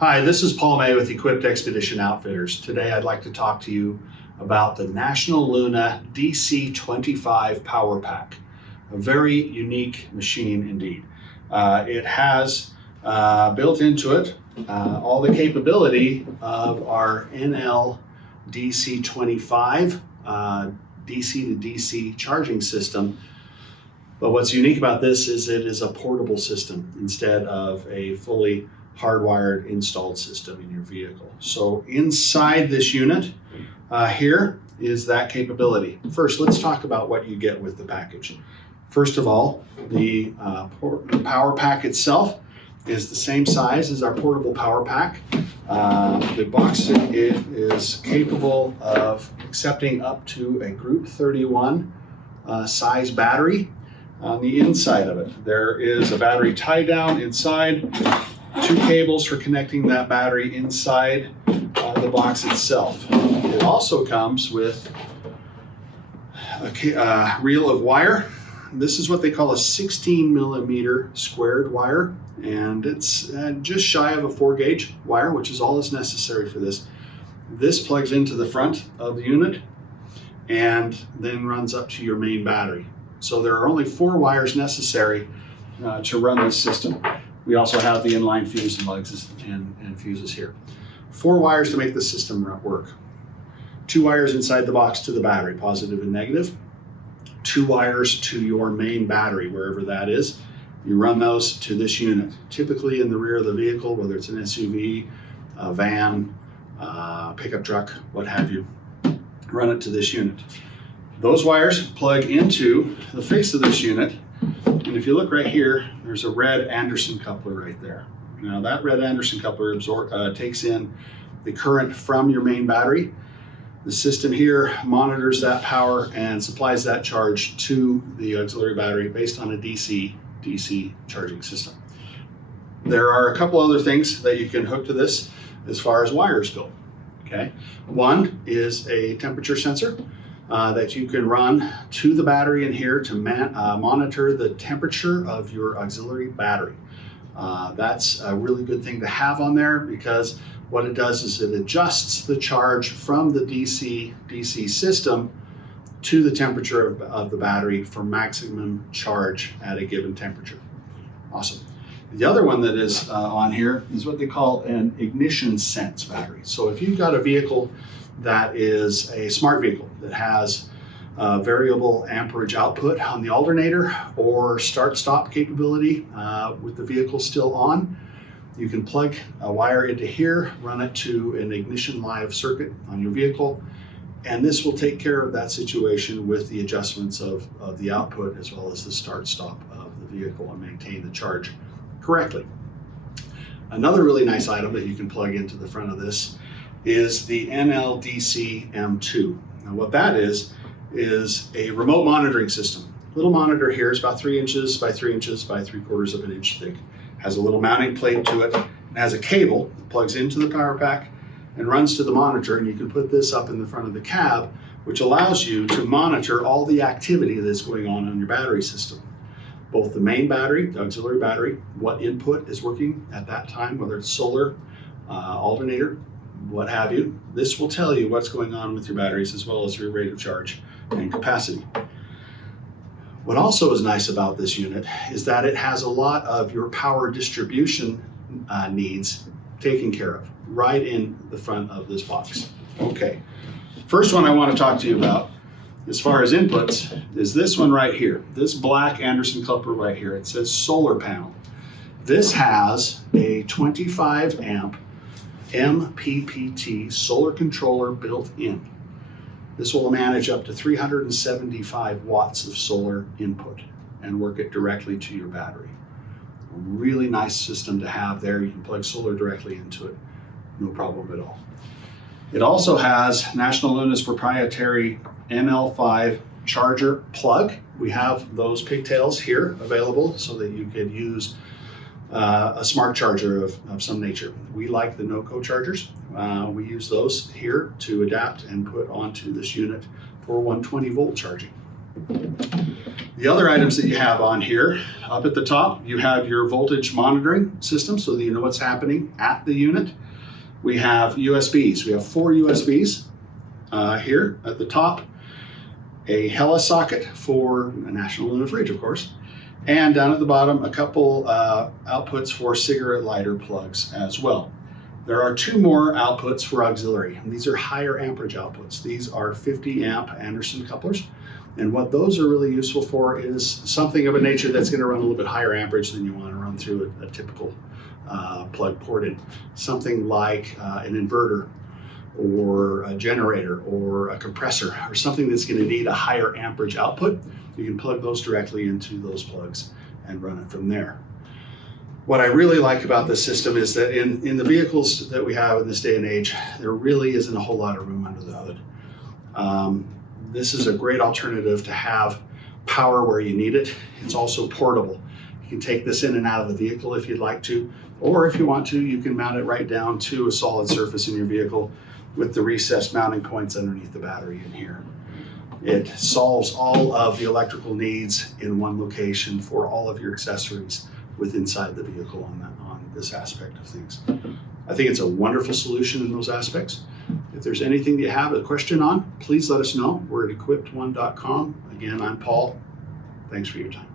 Hi, this is Paul May with Equipt Expedition Outfitters. Today I'd like to talk to you about the National Luna DC-25 Power Pack. A very unique machine indeed. It has built into it all the capability of our NL DC-25 DC to DC charging system. But what's unique about this is it is a portable system instead of a fully hardwired installed system in your vehicle. So inside this unit here is that capability. First, let's talk about what you get with the package. First of all, the power pack itself is the same size as our portable power pack. The box is capable of accepting up to a Group 31 size battery on the inside of it. There is a battery tie down inside, 2 cables for connecting that battery inside the box itself. It also comes with a reel of wire. This is what they call a 16 millimeter squared wire, and it's just shy of a 4 gauge wire, which is all that's necessary for this. This plugs into the front of the unit and then runs up to your main battery. So there are only 4 wires necessary to run this system. We also have the inline fuse and lugs and fuses here. 4 wires to make the system work. 2 wires inside the box to the battery, positive and negative. 2 wires to your main battery, wherever that is. You run those to this unit, typically in the rear of the vehicle, whether it's an SUV, a van, pickup truck, what have you. Run it to this unit. Those wires plug into the face of this unit. And if you look right here, there's a red Anderson coupler right there. Now that red Anderson coupler takes in the current from your main battery. The system here monitors that power and supplies that charge to the auxiliary battery based on a DC charging system. There are a couple other things that you can hook to this as far as wires go. Okay, one is a temperature sensor that you can run to the battery in here to monitor the temperature of your auxiliary battery. That's a really good thing to have on there, because what it does is it adjusts the charge from the DC system to the temperature of the battery for maximum charge at a given temperature. Awesome. The other one that is on here is what they call an ignition sense battery. So if you've got a vehicle that is a smart vehicle that has variable amperage output on the alternator or start-stop capability with the vehicle still on, you can plug a wire into here, run it to an ignition live circuit on your vehicle, and this will take care of that situation with the adjustments of the output as well as the start-stop of the vehicle and maintain the charge correctly. Another really nice item that you can plug into the front of this is the NLDC M2. Now what that is a remote monitoring system. Little monitor here is about 3 inches by 3 inches by 3/4 of an inch thick. Has a little mounting plate to it, and has a cable that plugs into the power pack and runs to the monitor, and you can put this up in the front of the cab, which allows you to monitor all the activity that's going on your battery system. Both the main battery, the auxiliary battery, what input is working at that time, whether it's solar, alternator, what have you. This will tell you what's going on with your batteries as well as your rate of charge and capacity. What also is nice about this unit is that it has a lot of your power distribution needs taken care of right in the front of this box. Okay, first one I want to talk to you about as far as inputs is this one right here, this black Anderson coupler right here. It says solar panel. This has a 25 amp MPPT solar controller built in. This will manage up to 375 watts of solar input and work it directly to your battery. A really nice system to have there. You can plug solar directly into it, no problem at all. It also has National Luna's proprietary NL5 charger plug. We have those pigtails here available so that you could use a smart charger of some nature. We like the no-co chargers. We use those here to adapt and put onto this unit for 120 volt charging. The other items that you have on here, up at the top, you have your voltage monitoring system so that you know what's happening at the unit. We have USBs. We have 4 USBs here at the top, a Hella socket for a national limit fridge, of course, and down at the bottom, a couple outputs for cigarette lighter plugs as well. There are 2 more outputs for auxiliary, and these are higher amperage outputs. These are 50 amp Anderson couplers, and what those are really useful for is something of a nature that's going to run a little bit higher amperage than you want to run through a typical plug ported. Something like an inverter or a generator or a compressor or something that's going to need a higher amperage output. You can plug those directly into those plugs and run it from there. What I really like about this system is that in the vehicles that we have in this day and age, there really isn't a whole lot of room under the hood. This is a great alternative to have power where you need it. It's also portable. You can take this in and out of the vehicle if you'd like to, or if you want to, you can mount it right down to a solid surface in your vehicle with the recessed mounting points underneath the battery in here. It solves all of the electrical needs in one location for all of your accessories inside the vehicle on this aspect of things. I think it's a wonderful solution in those aspects. If there's anything that you have a question on, please let us know. We're at equipt1.com. Again, I'm Paul. Thanks for your time.